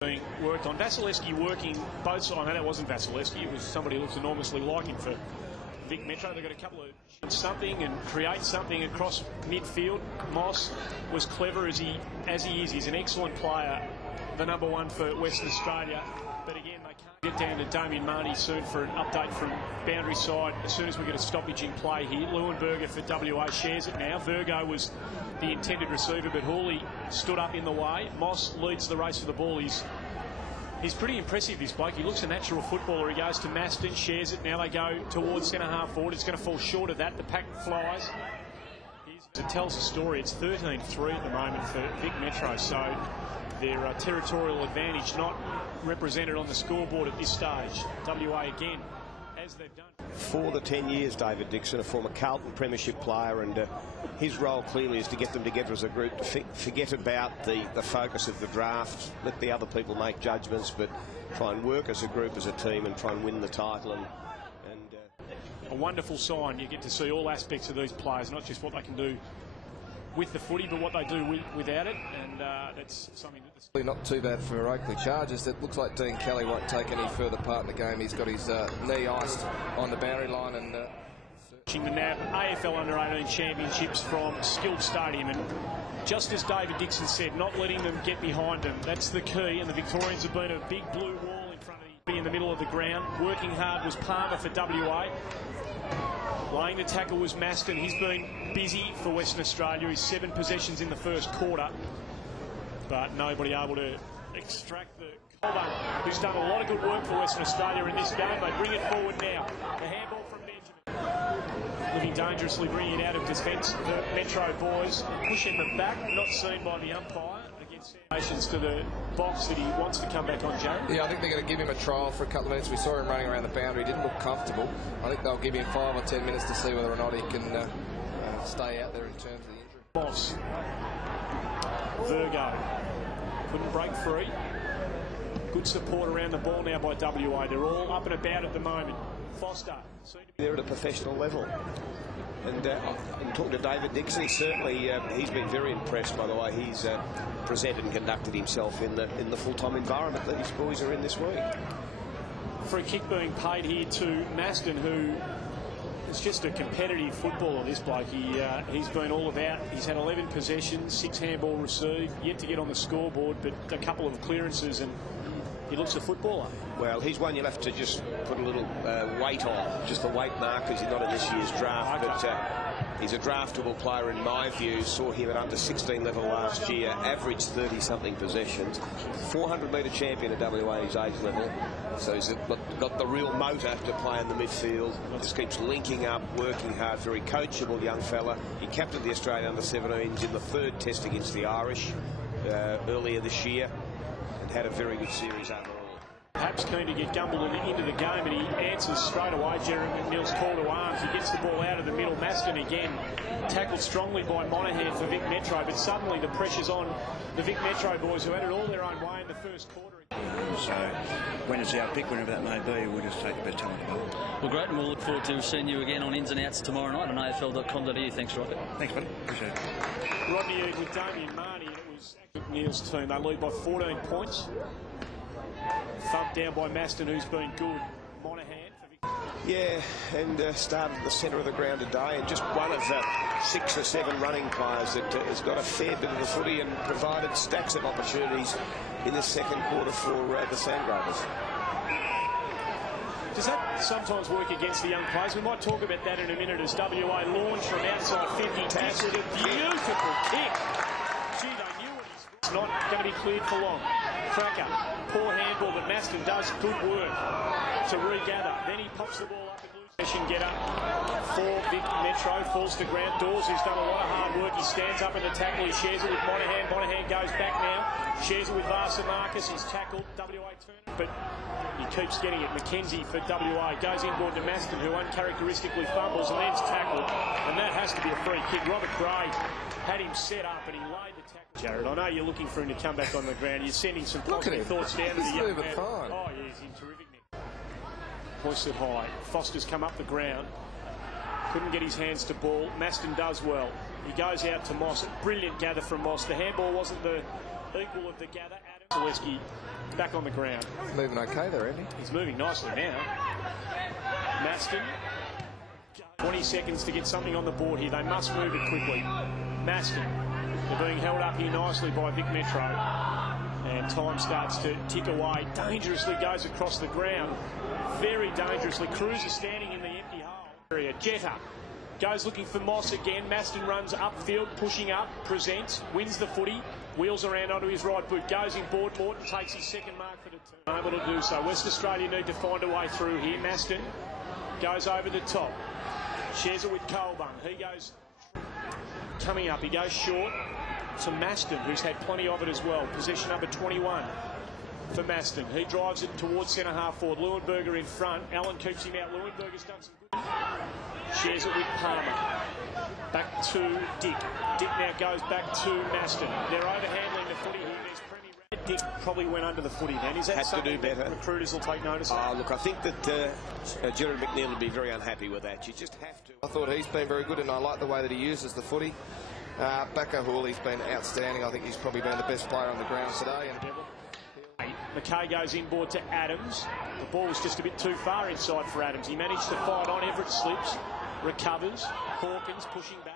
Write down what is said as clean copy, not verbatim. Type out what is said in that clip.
being worked on. Vasilevsky working both sides. No, that wasn't Vasilevsky. It was somebody who looks enormously like him for Vic Metro. They've got a couple of something and create something across midfield. Moss was clever as he is. He's an excellent player, the number one for Western Australia. But again, they can't get down to Damien Marnie soon for an update from boundary side. As soon as we get a stoppage in play here, Leuenberger for WA shares it now. Virgo was the intended receiver, but Hawley stood up in the way. Moss leads the race for the ball. He's pretty impressive, this bloke. He looks a natural footballer. He goes to Masten, shares it. Now they go towards centre-half forward. It's going to fall short of that. The pack flies. It tells a story. It's 13-3 at the moment for Vic Metro, so their territorial advantage not represented on the scoreboard at this stage. WA again, as they've done. For the 10 years, David Dixon, a former Carlton premiership player, and his role clearly is to get them together as a group, to forget about the focus of the draft, let the other people make judgments, but try and work as a group, as a team, and try and win the title. And a wonderful sign. You get to see all aspects of these players, not just what they can do with the footy, but what they do without it, and that's something that not too bad for Oakley Chargers. It looks like Dean Kelly won't take any further part in the game. He's got his knee iced on the boundary line. And watching the NAB AFL U18 Championships from Skilled Stadium, and just as David Dixon said, not letting them get behind them. That's the key, and the Victorians have been a big blue wall in front of in the middle of the ground. Working hard was Palmer for WA. Laying the tackle was Masten. He's been busy for Western Australia. He's 7 possessions in the first quarter, but nobody able to extract the Colburn, who's done a lot of good work for Western Australia in this game. They bring it forward now. The handball from Benjamin. Looking dangerously, bringing it out of defence. The Metro boys pushing them back, not seen by the umpire. Against to the box that he wants to come back on, Jared. Yeah, I think they're going to give him a trial for a couple of minutes. We saw him running around the boundary. He didn't look comfortable. I think they'll give him 5 or 10 minutes to see whether or not he can stay out there in terms of the injury. Moss. Virgo. Couldn't break free. Good support around the ball now by WA. They're all up and about at the moment. Foster. They're at a professional level. And in talking to David Dixon, certainly he's been very impressed by the way he's presented and conducted himself in the full-time environment that his boys are in this week. Free kick being paid here to Masten, who is just a competitive footballer, this bloke. He's been all about. He's had 11 possessions, 6 handball received, yet to get on the scoreboard, but a couple of clearances, and he looks a footballer. Well, he's one you'll have to just put a little weight on, just the weight markers. He's not in this year's draft, but he's a draftable player in my view. Saw him at under 16 level last year, averaged 30-something possessions, 400-metre champion at WA his age level. So he's got the real motor to play in the midfield. Just keeps linking up, working hard, very coachable young fella. He captained the Australian under-17s in the 3rd test against the Irish earlier this year, and had a very good series overall. Perhaps keen to get Gumbel into the game, and he answers straight away. Jeremy McNeil's call to arms. He gets the ball out of the middle. Masten again tackled strongly by Monahan for Vic Metro, but suddenly the pressure's on the Vic Metro boys, who had it all their own way in the first quarter. So when it's our pick, whenever that may be, we'll just take a bit of time. Well, great, and we'll look forward to seeing you again on Ins and Outs tomorrow night on afl.com.au. Thanks, Rocket. Thanks, buddy. Appreciate it. Rodney Eade with Damien Marnie, and it was McNeil's team. They lead by 14 points. Thumped down by Masten, who's been good. Monahan. Yeah, and started at the centre of the ground today, and just one of 6 or 7 running players that has got a fair bit of the footy and provided stacks of opportunities in the second quarter for the Sandgravers. Does that sometimes work against the young players? We might talk about that in a minute as WA launch from outside 50. Gives it a beautiful kick. Gee, they knew it's not going to be cleared for long. Cracker, poor handball, but Masten does good work to regather. Then he pops the ball up. Session get up for Vic Metro, falls to ground. Dawes, who's done a lot of hard work, he stands up in the tackle, he shares it with Monahan. Monahan goes back now, shares it with Varsamarcus, he's tackled, WA turn, but he keeps getting it. Mackenzie for WA, goes inboard to Masten, who uncharacteristically fumbles and then's tackled, and that has to be a free kick. Robert Gray had him set up and he laid the tackle. Jared, I know you're looking for him to come back on the ground. You're sending some positive thoughts down to the young man. Oh, yeah, he's in terrific nick. Hoisted high. Foster's come up the ground. Couldn't get his hands to ball. Masten does well. He goes out to Moss. Brilliant gather from Moss. The handball wasn't the equal of the gather. Zaleski back on the ground. Moving okay there, Andy. He's moving nicely now. Masten. 20 seconds to get something on the board here. They must move it quickly. Masten. They're being held up here nicely by Vic Metro. And time starts to tick away. Dangerously goes across the ground. Very dangerously. Cruz is standing in the empty hole. Jetta goes looking for Moss again. Masten runs upfield, pushing up, presents, wins the footy, wheels around onto his right boot, goes in board. Morton takes his second mark for the turn. Able to do so. West Australia need to find a way through here. Masten goes over the top. Shares it with Colburn. He goes coming up. He goes short to Masten, who's had plenty of it as well. Possession number 21 for Masten. He drives it towards centre half forward. Leuenberger in front. Allen keeps him out. Leuenberger's done some good. Shares it with Palmer. Back to Dick. Dick now goes back to Masten. They're overhandling the footy here. There's Premier. Dick probably went under the footy then. Is that Had to do better. Recruiters will take notice of? Look, I think that Jerry McNeil would be very unhappy with that. You just have to. I thought he's been very good, and I like the way that he uses the footy. Becca Hawley's been outstanding. I think he's probably been the best player on the ground today. And McKay goes inboard to Adams. The ball was just a bit too far inside for Adams. He managed to fight on. Everett slips, recovers. Hawkins pushing back.